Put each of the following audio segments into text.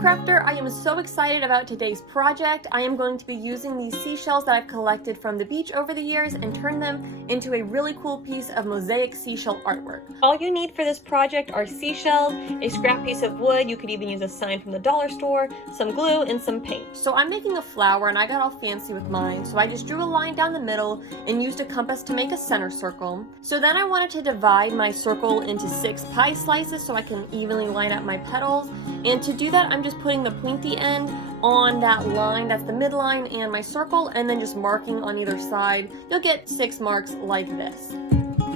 Crafter, I am so excited about today's project. I am going to be using these seashells that I've collected from the beach over the years and turn them into a really cool piece of Mosaic Seashell artwork. All you need for this project are seashells, a scrap piece of wood, you could even use a sign from the dollar store, some glue, and some paint. So I'm making a flower and I got all fancy with mine, so I just drew a line down the middle and used a compass to make a center circle. So then I wanted to divide my circle into 6 pie slices so I can evenly line up my petals, and to do that I'm just putting the pointy end on that line, that's the midline and my circle, and then just marking on either side. You'll get 6 marks like this.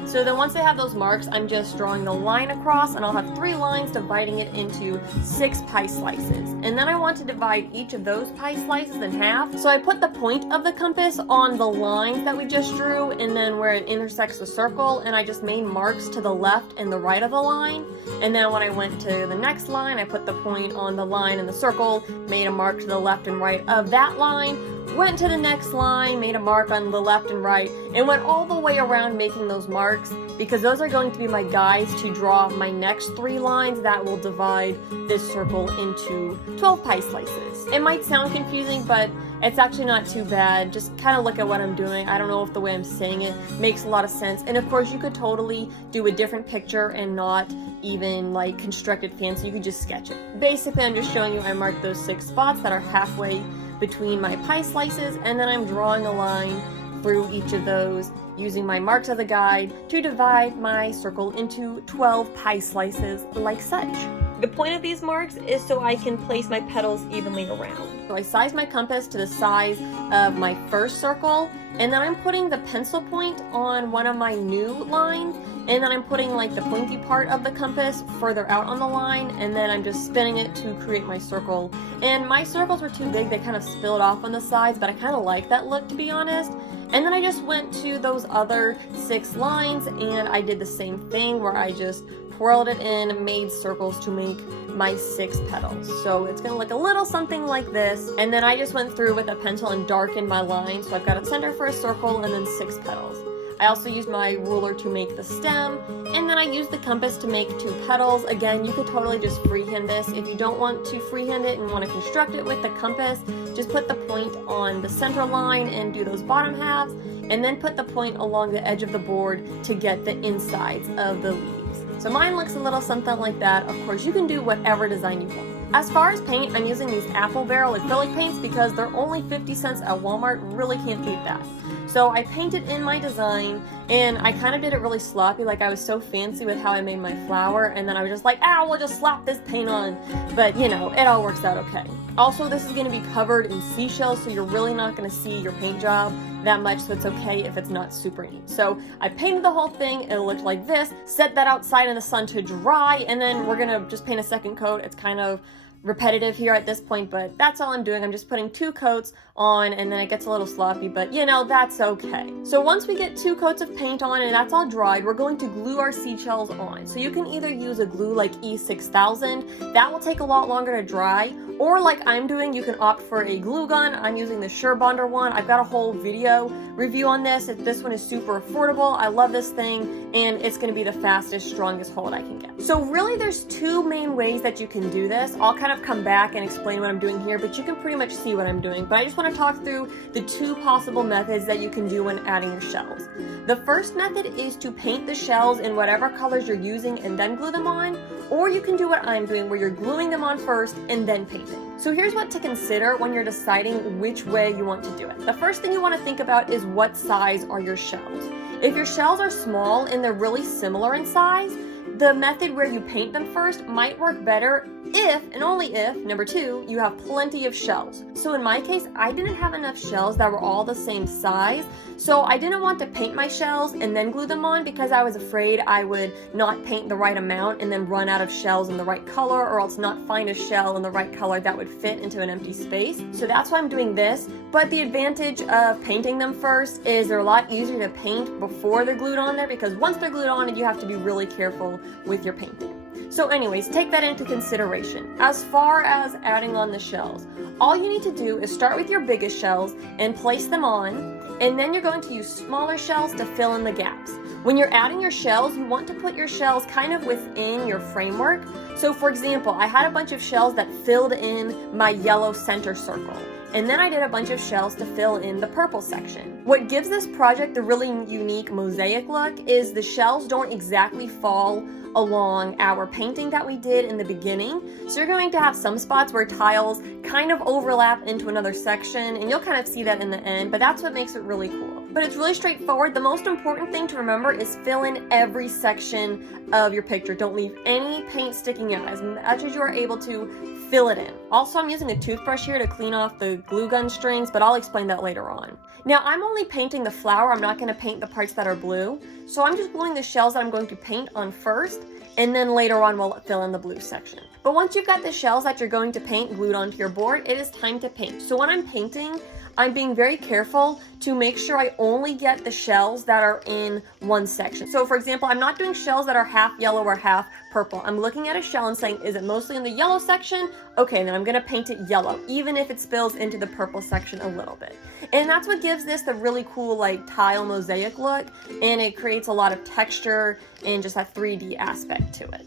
So then once I have those marks, I'm just drawing the line across, and I'll have 3 lines dividing it into 6 pie slices. And then I want to divide each of those pie slices in half. So I put the point of the compass on the lines that we just drew, and then where it intersects the circle, and I just made marks to the left and the right of the line. And then when I went to the next line, I put the point on the line in the circle, made a mark to the left and right of that line, went to the next line, made a mark on the left and right, and went all the way around making those marks, because those are going to be my guides to draw my next 3 lines that will divide this circle into 12 pie slices. It might sound confusing, but it's actually not too bad. Just kind of look at what I'm doing. I don't know if the way I'm saying it makes a lot of sense. And of course you could totally do a different picture and not even like construct it fancy. You could just sketch it. Basically I'm just showing you I marked those 6 spots that are halfway between my pie slices, and then I'm drawing a line through each of those using my marks of the guide to divide my circle into 12 pie slices like such. The point of these marks is so I can place my petals evenly around. So I size my compass to the size of my first circle, and then I'm putting the pencil point on one of my new lines, and then I'm putting like the pointy part of the compass further out on the line, and then I'm just spinning it to create my circle. And my circles were too big, they kind of spilled off on the sides, but I kind of like that look, to be honest. And then I just went to those other 6 lines and I did the same thing where I just twirled it in, made circles to make my 6 petals. So it's gonna look a little something like this. And then I just went through with a pencil and darkened my line. So I've got a center for a circle and then 6 petals. I also used my ruler to make the stem, and then I used the compass to make 2 petals. Again, you could totally just freehand this. If you don't want to freehand it and want to construct it with the compass, just put the point on the center line and do those bottom halves, and then put the point along the edge of the board to get the insides of the leaves. So mine looks a little something like that. Of course, you can do whatever design you want. As far as paint, I'm using these apple barrel acrylic paints because they're only 50 cents at Walmart. Really can't beat that. So I painted in my design, and I kind of did it really sloppy, like I was so fancy with how I made my flower, and then I was just like, we'll just slap this paint on. But you know, it all works out okay. Also, this is going to be covered in seashells, so you're really not going to see your paint job that much, so it's okay if it's not super neat. So I painted the whole thing, it looked like this, set that outside in the sun to dry, and then we're going to just paint a second coat. It's kind of repetitive here at this point, but that's all I'm doing. I'm just putting 2 coats on, and then it gets a little sloppy, but you know, that's okay. So once we get 2 coats of paint on and that's all dried, we're going to glue our seashells on. So you can either use a glue like E6000, that will take a lot longer to dry, or like I'm doing, you can opt for a glue gun. I'm using the Surebonder one. I've got a whole video review on this. This one is super affordable. I love this thing, and it's going to be the fastest, strongest hold I can get. So really there's 2 main ways that you can do this. I'll kind of come back and explain what I'm doing here, but you can pretty much see what I'm doing. But I just want to talk through the 2 possible methods that you can do when adding your shells. The first method is to paint the shells in whatever colors you're using and then glue them on, or you can do what I'm doing where you're gluing them on first and then painting. So here's what to consider when you're deciding which way you want to do it. The first thing you want to think about is what size are your shells. If your shells are small and they're really similar in size, the method where you paint them first might work better if, and only if, number 2, you have plenty of shells. So in my case, I didn't have enough shells that were all the same size, so I didn't want to paint my shells and then glue them on because I was afraid I would not paint the right amount and then run out of shells in the right color, or else not find a shell in the right color that would fit into an empty space. So that's why I'm doing this. But the advantage of painting them first is they're a lot easier to paint before they're glued on there, because once they're glued on, you have to be really careful with your painting. So anyways, take that into consideration. As far as adding on the shells, all you need to do is start with your biggest shells and place them on, and then you're going to use smaller shells to fill in the gaps. When you're adding your shells, you want to put your shells kind of within your framework. So for example, I had a bunch of shells that filled in my yellow center circle. And then I did a bunch of shells to fill in the purple section. What gives this project a really unique mosaic look is the shells don't exactly fall along our painting that we did in the beginning. So you're going to have some spots where tiles kind of overlap into another section, and you'll kind of see that in the end, but that's what makes it really cool. But it's really straightforward. The most important thing to remember is fill in every section of your picture. Don't leave any paint sticking out. As much as you are able to, fill it in. Also, I'm using a toothbrush here to clean off the glue gun strings, but I'll explain that later on. Now, I'm only painting the flower. I'm not going to paint the parts that are blue. So I'm just gluing the shells that I'm going to paint on first, and then later on we'll fill in the blue section. But once you've got the shells that you're going to paint glued onto your board, it is time to paint. So when I'm painting, I'm being very careful to make sure I only get the shells that are in one section. So for example, I'm not doing shells that are half yellow or half purple. I'm looking at a shell and saying, is it mostly in the yellow section? Okay, then I'm gonna paint it yellow, even if it spills into the purple section a little bit. And that's what gives this the really cool like tile mosaic look, and it creates a lot of texture and just that 3D aspect to it.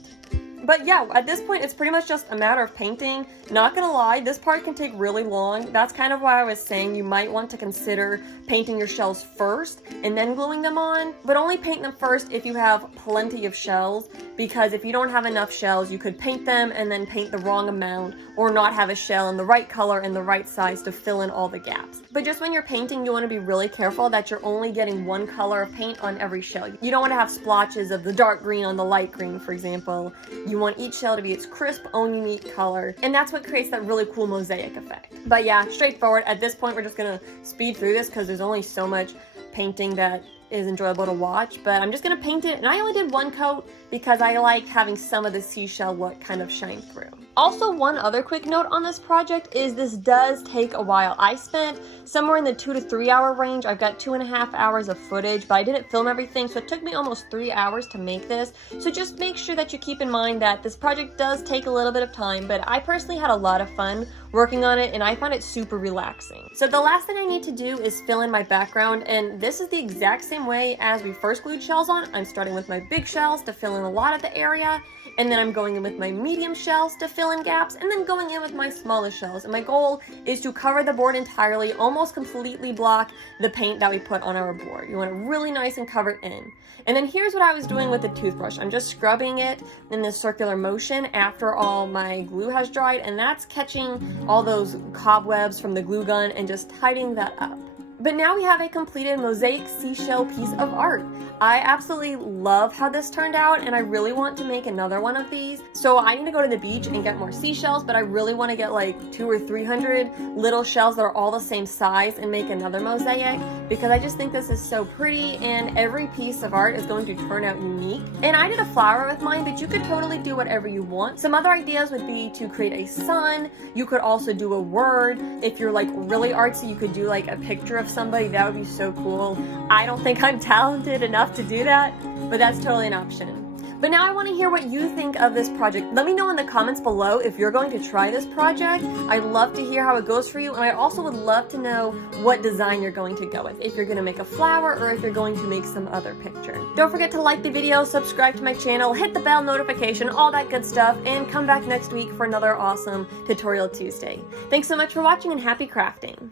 But yeah, at this point, it's pretty much just a matter of painting. Not gonna lie, this part can take really long. That's kind of why I was saying you might want to consider painting your shells first and then gluing them on, but only paint them first if you have plenty of shells, because if you don't have enough shells, you could paint them and then paint the wrong amount or not have a shell in the right color and the right size to fill in all the gaps. But just when you're painting, you want to be really careful that you're only getting one color of paint on every shell. You don't want to have splotches of the dark green on the light green, for example. You want each shell to be its crisp, own unique color, and that's what creates that really cool mosaic effect. But yeah, straightforward. At this point, we're just gonna speed through this because there's only so much painting that is enjoyable to watch, but I'm just gonna paint it, and I only did one coat because I like having some of the seashell look kind of shine through. Also, one other quick note on this project is this does take a while. I spent somewhere in the 2 to 3 hour range. I've got 2.5 hours of footage, but I didn't film everything, so it took me almost 3 hours to make this. So just make sure that you keep in mind that this project does take a little bit of time, but I personally had a lot of fun working on it, and I found it super relaxing. So the last thing I need to do is fill in my background, and this is the exact same way as we first glued shells on. I'm starting with my big shells to fill in a lot of the area, and then I'm going in with my medium shells to fill in gaps, and then going in with my smallest shells. And my goal is to cover the board entirely, almost completely block the paint that we put on our board. You want it really nice and covered in. And then here's what I was doing with the toothbrush. I'm just scrubbing it in this circular motion after all my glue has dried, and that's catching all those cobwebs from the glue gun and just tidying that up. But now we have a completed mosaic seashell piece of art. I absolutely love how this turned out, and I really want to make another one of these. So I need to go to the beach and get more seashells, but I really want to get like 200 or 300 little shells that are all the same size and make another mosaic, because I just think this is so pretty, and every piece of art is going to turn out unique. And I did a flower with mine, but you could totally do whatever you want. Some other ideas would be to create a sun. You could also do a word. If you're like really artsy, you could do like a picture of somebody. That would be so cool. I don't think I'm talented enough to do that, but that's totally an option. But now I want to hear what you think of this project. Let me know in the comments below if you're going to try this project. I'd love to hear how it goes for you, and I also would love to know what design you're going to go with. If you're going to make a flower or if you're going to make some other picture. Don't forget to like the video, subscribe to my channel, hit the bell notification, all that good stuff, and come back next week for another awesome Tutorial Tuesday. Thanks so much for watching, and happy crafting!